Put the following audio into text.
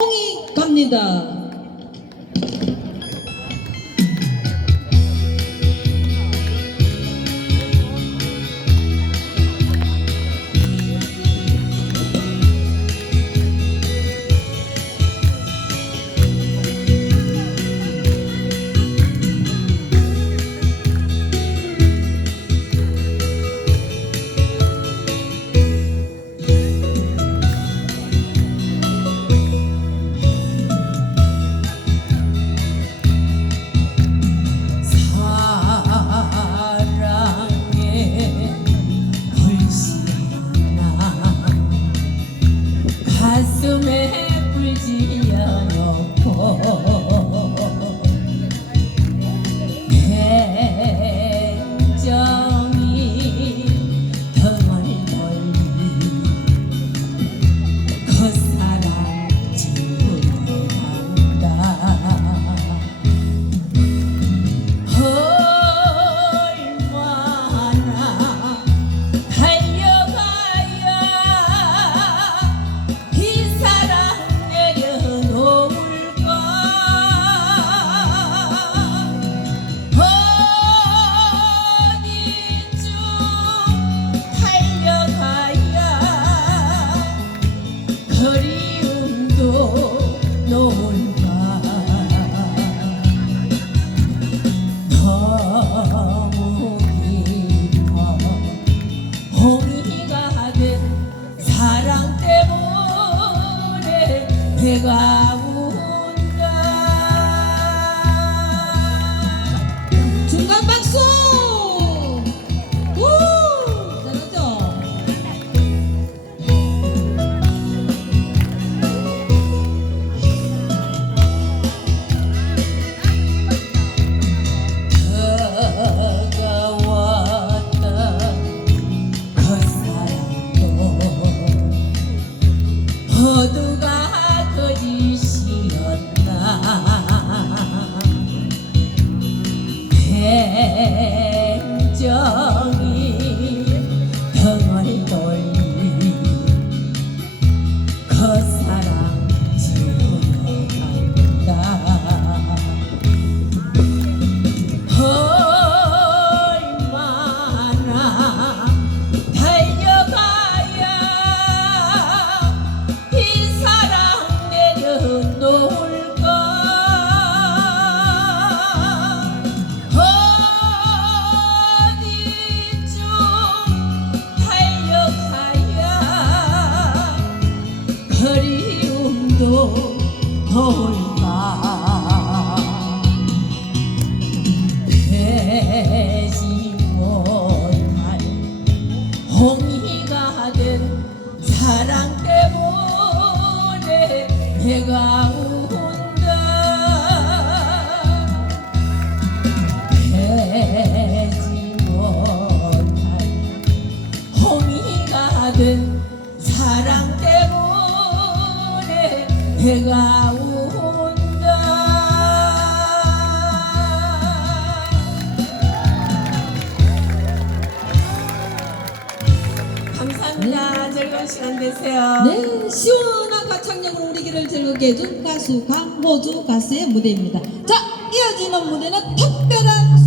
홍이 갑니다. 가슴에 불지어 놓고 때 되지 못할 홍이가 된 사랑 때문에 배가 운다. 되지 못할 홍이가 된 사랑 때문에 배가 감사합니다. 즐거운 시간 되세요. 네, 시원한 가창력으로 우리 길을 즐겁게 해준 가수 강호주 가수의 무대입니다. 자, 이어지는 무대는 특별한